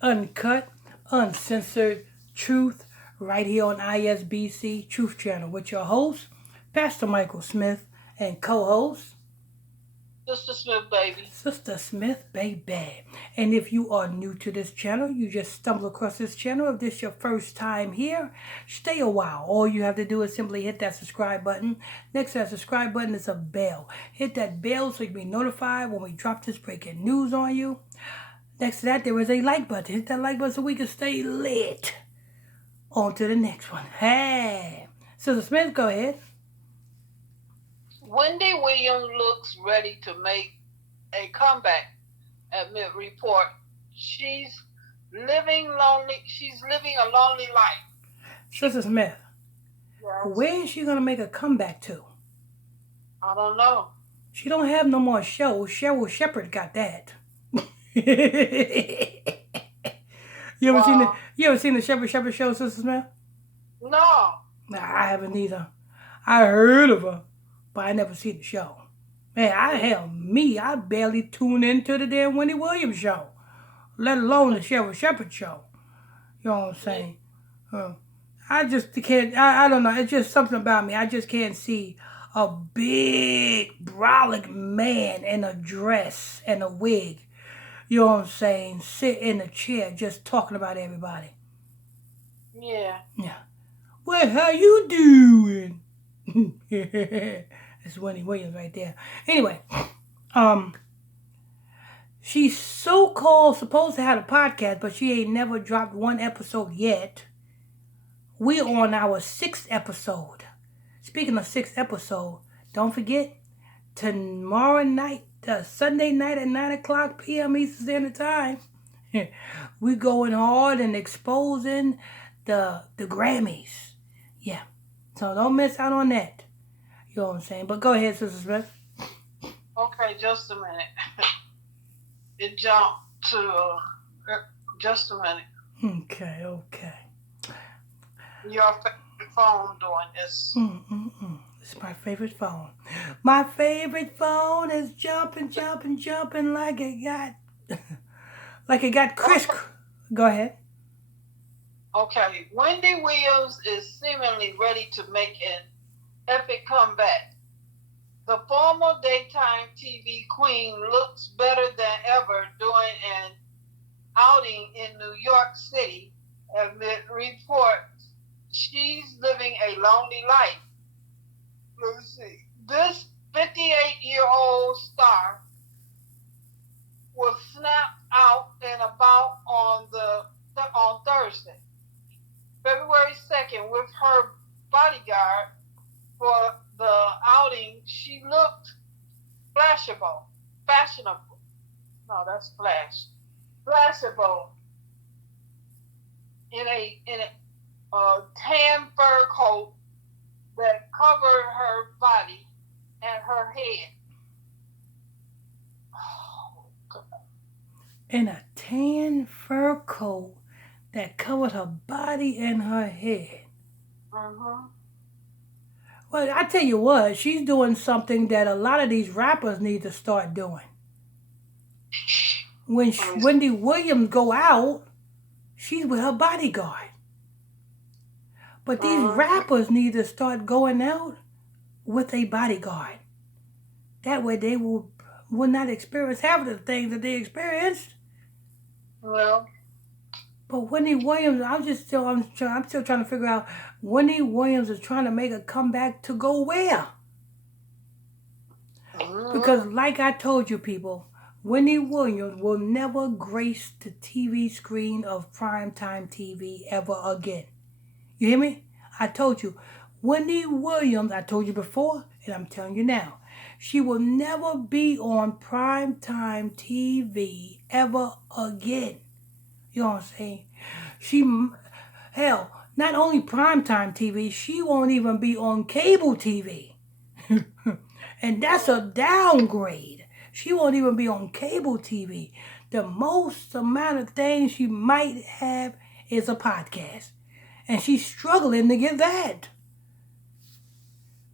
uncut, uncensored truth right here on ISBC Truth Channel with your host, Pastor Michael Smith, and co-host, Sister Smith, baby. Sister Smith, baby. And if you are new to this channel, you just stumble across this channel. If this is your first time here, stay a while. All you have to do is simply hit that subscribe button. Next to that subscribe button is a bell. Hit that bell so you can be notified when we drop this breaking news on you. Next to that, there is a like button. Hit that like button so we can stay lit. On to the next one. Hey. Sister Smith, go ahead. Wendy Williams looks ready to make a comeback amid report. She's living lonely. She's living a lonely life. Sister Smith, Yes. where is she going to make a comeback to? I don't know. She don't have no more shows. Cheryl Shepherd got that. You ever seen the Shepherd show, Sister Smith? No. Nah, I haven't either. I heard of her, but I never seen the show. Man, I barely tune into the damn Wendy Williams show, let alone the Cheryl Shepherd show. You know what I'm saying? I just can't. I don't know. It's just something about me. I just can't see a big brolic man in a dress and a wig. You know what I'm saying? Sit in a chair just talking about everybody. Yeah. Yeah. Well, how you doing? That's Wendy Williams right there. Anyway, she's so-called supposed to have a podcast, but she ain't never dropped one episode yet. We're on our 6th episode. Speaking of 6th episode, don't forget, tomorrow night, Sunday night at 9 o'clock p.m. Eastern Standard Time, we going hard and exposing the Grammys. Yeah. So don't miss out on that. You know what I'm saying? But go ahead, Sister Smith. Okay, just a minute. It jumped to just a minute. Okay. Your favorite phone doing this. It's my favorite phone. My favorite phone is jumping like it got Chris. Go ahead. Okay, Wendy Williams is seemingly ready to make an epic comeback. The former daytime TV queen looks better than ever doing an outing in New York City amid reports she's living a lonely life. Let's see. This 58-year-old star was snapped out and about on Thursday, February 2nd, with her bodyguard for the outing. She looked fashionable. No, that's flashable. In a tan fur coat that covered her body and her head. Oh, God. In a tan fur coat that covered her body and her head. Well, I tell you what, she's doing something that a lot of these rappers need to start doing. When Wendy Williams go out, she's with her bodyguard. But these rappers need to start going out with a bodyguard. That way they will not experience half of the things that they experienced. Well, but Wendy Williams, I'm still trying to figure out. Wendy Williams is trying to make a comeback to go where? Because like I told you people, Wendy Williams will never grace the TV screen of primetime TV ever again. You hear me? I told you. Wendy Williams, I told you before, and I'm telling you now, she will never be on primetime TV ever again. You know what I'm saying? Hell, not only primetime TV, she won't even be on cable TV. And that's a downgrade. She won't even be on cable TV. The most amount of things she might have is a podcast. And she's struggling to get that.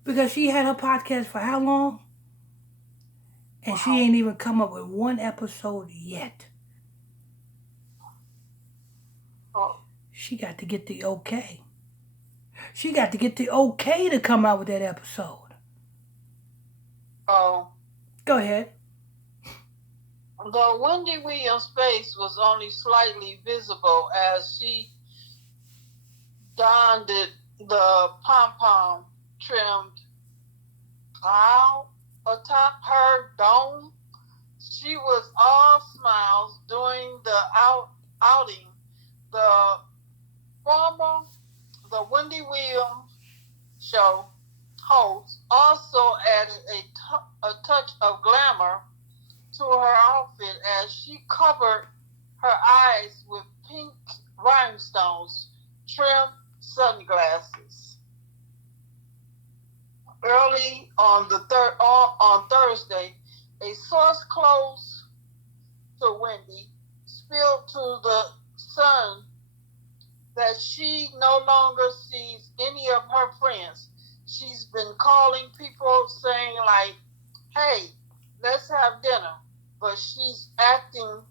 Because she had her podcast for how long? And she ain't even come up with one episode yet. Oh, She got to get the okay. She got to get the okay to come out with that episode. oh. Go ahead. Though Wendy Williams' face was only slightly visible as she donned the pom-pom trimmed cloud atop her dome, she was all smiles during the outing. The former, the Wendy Williams show host also added a touch of glamour to her outfit as she covered her eyes with pink rhinestones trimmed sunglasses. Early on Thursday, a source close to Wendy spilled to the Sun that she no longer sees any of her friends. She's been calling people saying like, "Hey, let's have dinner," but she's acting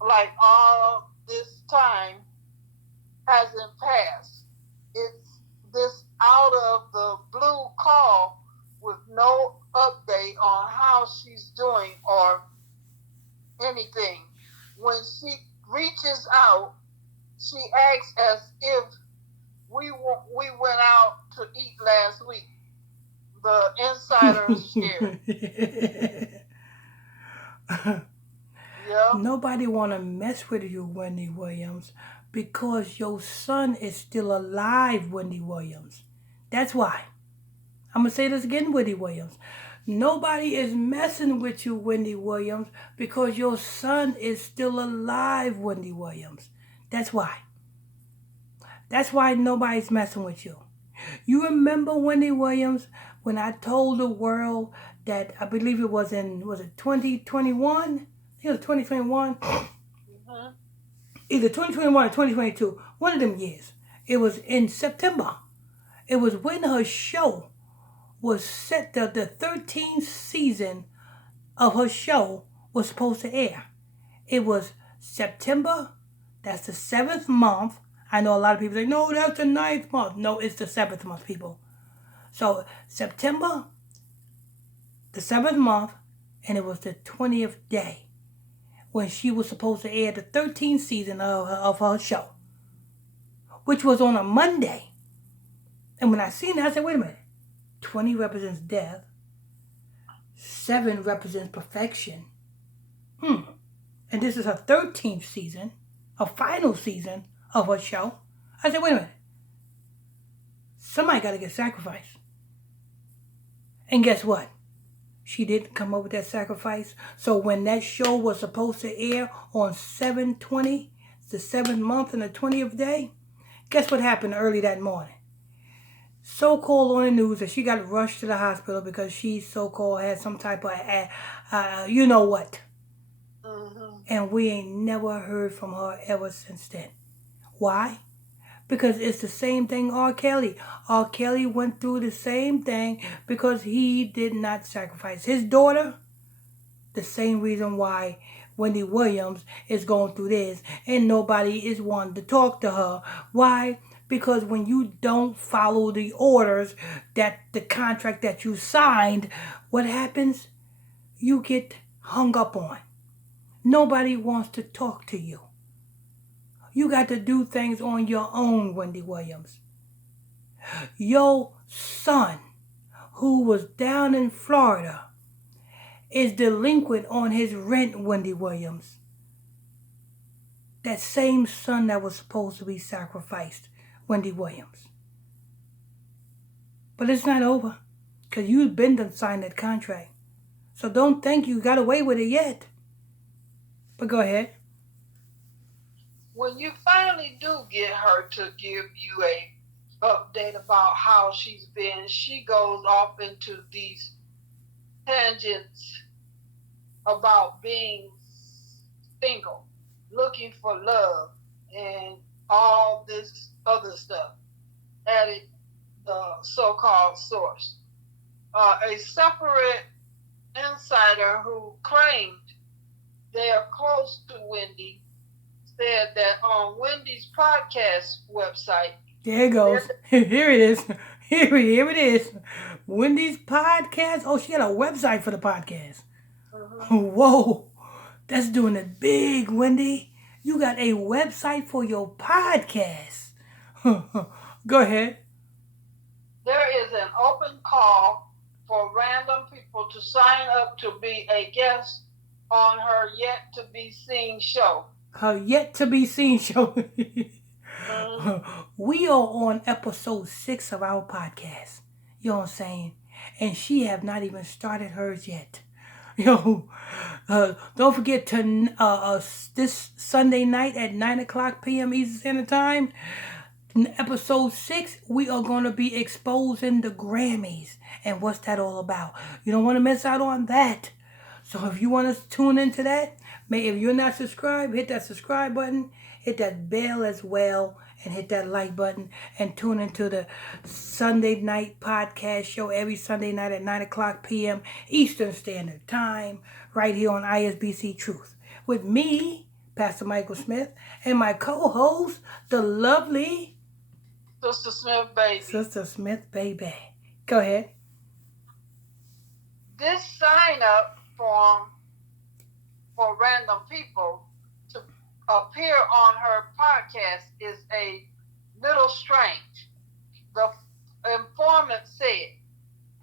like all this time hasn't passed. It's this out of the blue call with no update on how she's doing or anything. When she reaches out, she acts as if we went out to eat last week. The insiders shared. Yeah. Nobody want to mess with you, Wendy Williams, because your son is still alive, Wendy Williams. That's why. I'm going to say this again, Wendy Williams. Nobody is messing with you, Wendy Williams, because your son is still alive, Wendy Williams. That's why. That's why nobody's messing with you. You remember, Wendy Williams, when I told the world that I believe it was was it 2021? I think it was 2021. Mm-hmm. Either 2021 or 2022. One of them years. It was in September. It was when her show was set, the 13th season of her show was supposed to air. It was September. That's the 7th month. I know a lot of people say, no, that's the 9th month. No, it's the 7th month, people. So September, the 7th month, and it was the 20th day when she was supposed to air the 13th season of her show, which was on a Monday. And when I seen it, I said, wait a minute. 20 represents death. 7 represents perfection. And this is her 13th season, her final season of her show. I said, wait a minute. Somebody got to get sacrificed. And guess what? She didn't come up with that sacrifice. So when that show was supposed to air on 7/20, the 7th month and the 20th day, guess what happened early that morning? So-called on the news that she got rushed to the hospital because she so-called had some type of, you know what. Mm-hmm. And we ain't never heard from her ever since then. Why? Because it's the same thing R. Kelly. R. Kelly went through the same thing because he did not sacrifice his daughter. The same reason why Wendy Williams is going through this and nobody is wanting to talk to her. Why? Because when you don't follow the orders, that the contract that you signed, what happens? You get hung up on. Nobody wants to talk to you. You got to do things on your own, Wendy Williams. Your son, who was down in Florida, is delinquent on his rent, Wendy Williams. That same son that was supposed to be sacrificed, Wendy Williams. But it's not over, because you've been to sign that contract. So don't think you got away with it yet. But go ahead. When you finally do get her to give you a update about how she's been, she goes off into these tangents about being single, looking for love, and all this other stuff, added the so-called source. A separate insider who claimed they are close to Wendy said that on Wendy's podcast website, There it goes. Here it is. Here it is. Wendy's podcast. Oh, she got a website for the podcast. Whoa. That's doing it big, Wendy. You got a website for your podcast. Go ahead. there is an open call for random people to sign up to be a guest on her yet to be seen show. Her yet to be seen show. Mhm. We are on episode 6 of our podcast. You know what I'm saying? And she have not even started hers yet. Don't forget to this Sunday night at 9 o'clock p.m. Eastern Standard Time. In episode 6, we are going to be exposing the Grammys and what's that all about. You don't want to miss out on that. So if you want to tune into that, if you're not subscribed, hit that subscribe button, hit that bell as well, and hit that like button, and tune into the Sunday night podcast show every Sunday night at 9 o'clock p.m. Eastern Standard Time, right here on ISBC Truth. With me, Pastor Michael Smith, and my co-host, the lovely Sister Smith, baby. Sister Smith, baby. Go ahead. This sign up form for random people to appear on her podcast is a little strange. The informant said,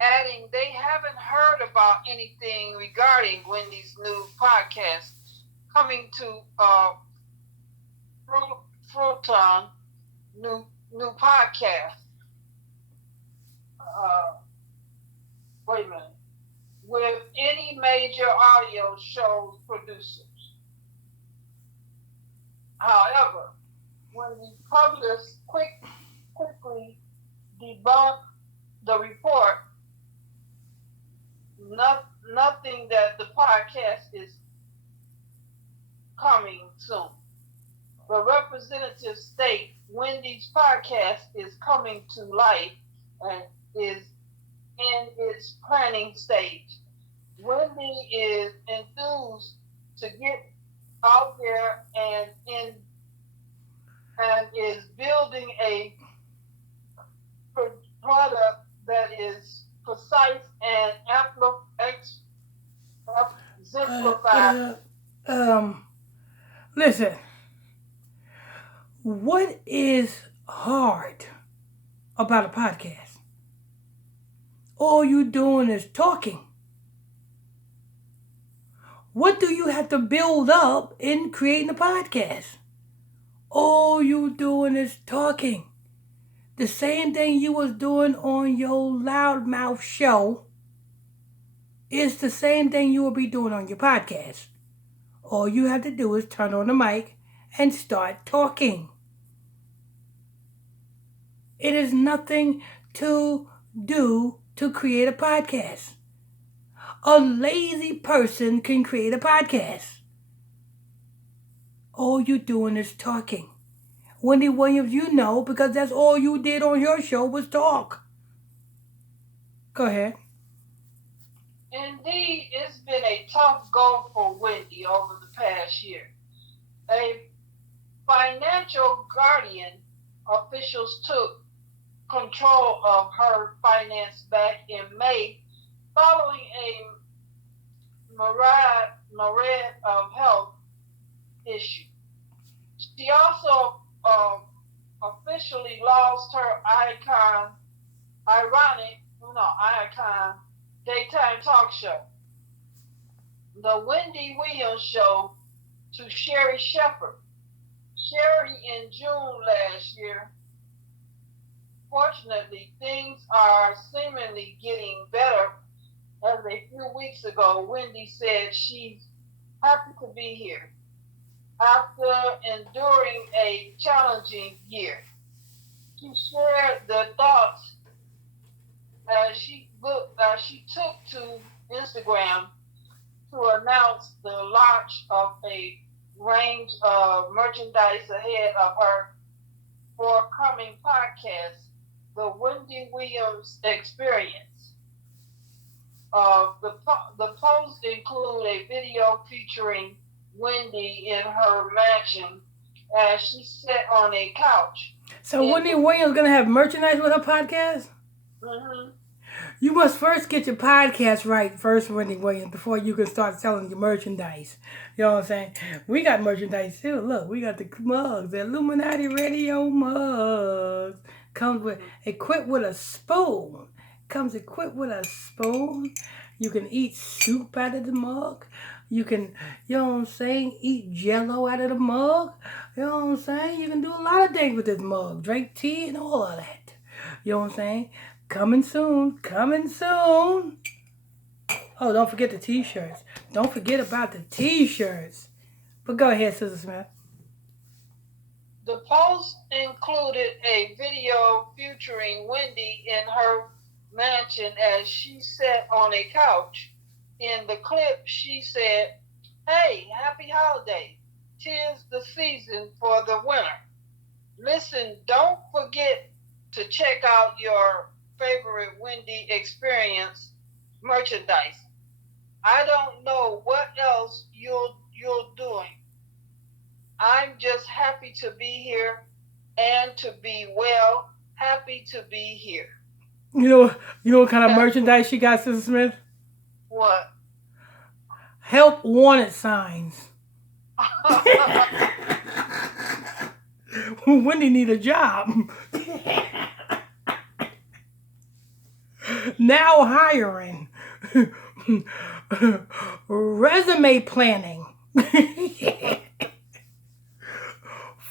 adding they haven't heard about anything regarding Wendy's new podcast coming to Fruiton new podcast. Wait a minute. With any major audio show producers. However, when the published quickly debunked the report, nothing that the podcast is coming soon. The representatives state Wendy's podcast is coming to life and is in its planning stage. Wendy is enthused to get out there and is building a product that is precise and exemplified. Listen. What is hard about a podcast? All you doing is talking. What do you have to build up in creating a podcast? All you doing is talking. The same thing you was doing on your loudmouth show is the same thing you will be doing on your podcast. All you have to do is turn on the mic and start talking. It is nothing to do to create a podcast. A lazy person can create a podcast. All you doing is talking. Wendy Williams, you know, because that's all you did on your show was talk. Go ahead. Indeed, it's been a tough go for Wendy over the past year. A financial guardian officials took control of her finance back in May following a myriad of health issues. She also officially lost her icon daytime talk show, The Wendy Williams Show, to Sherry Shepherd. Sherry in June last year. Fortunately, things are seemingly getting better, as a few weeks ago, Wendy said she's happy to be here after enduring a challenging year. She shared the thoughts as she took to Instagram to announce the launch of a range of merchandise ahead of her forthcoming podcast, The Wendy Williams Experience. The posts include a video featuring Wendy in her mansion as she sat on a couch. So Wendy Williams gonna have merchandise with her podcast? Mm-hmm. You must first get your podcast right first, Wendy Williams, before you can start selling your merchandise. You know what I'm saying? We got merchandise too. Look, we got the mugs, the Illuminati Radio mugs. Comes with equipped with a spoon. Comes equipped with a spoon. You can eat soup out of the mug. You can, you know what I'm saying, eat jello out of the mug. You know what I'm saying? You can do a lot of things with this mug. Drink tea and all of that. You know what I'm saying? Coming soon. Coming soon. Oh, don't forget the t-shirts. Don't forget about the t-shirts. But go ahead, Sister Smith. The post included a video featuring Wendy in her mansion as she sat on a couch. In the clip, she said, "Hey, happy holiday. 'Tis the season for the winter. Listen, don't forget to check out your favorite Wendy Experience merchandise. I don't know what else you're doing. I'm just happy to be here and to be well. Happy to be here." You know what kind of merchandise she got, Sister Smith? What? Help wanted signs. Wendy need a job. Now hiring. Resume planning.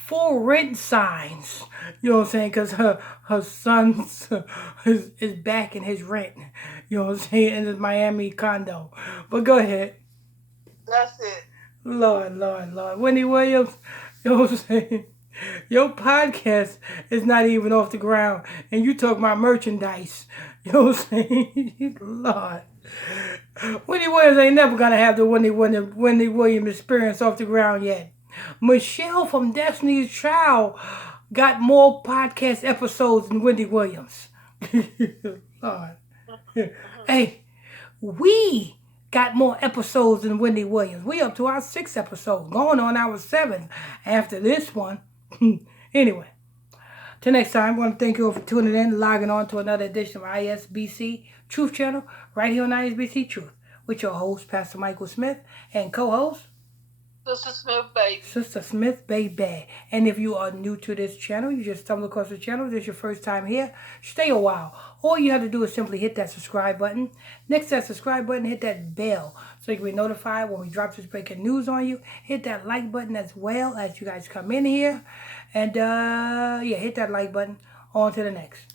For rent signs. You know what I'm saying? Because her son is back in his rent. You know what I'm saying? In his Miami condo. But go ahead. That's it. Lord. Wendy Williams, you know what I'm saying? Your podcast is not even off the ground. And you talk about merchandise. You know what I'm saying? Lord. Wendy Williams ain't never going to have the Wendy Williams experience off the ground yet. Michelle from Destiny's Child got more podcast episodes than Wendy Williams. Lord. Hey, we got more episodes than Wendy Williams. We up to our 6th episode, going on our 7th after this one. Anyway, till next time, I want to thank you all for tuning in, logging on to another edition of ISBC Truth Channel, right here on ISBC Truth, with your host, Pastor Michael Smith, and co-host, Sister Smith, baby. And if you are new to this channel, you just stumbled across the channel, this is your first time here, stay a while. All you have to do is simply hit that subscribe button. Next to that subscribe button, hit that bell so you can be notified when we drop this breaking news on you. Hit that like button as well as you guys come in here. And, yeah, hit that like button. On to the next.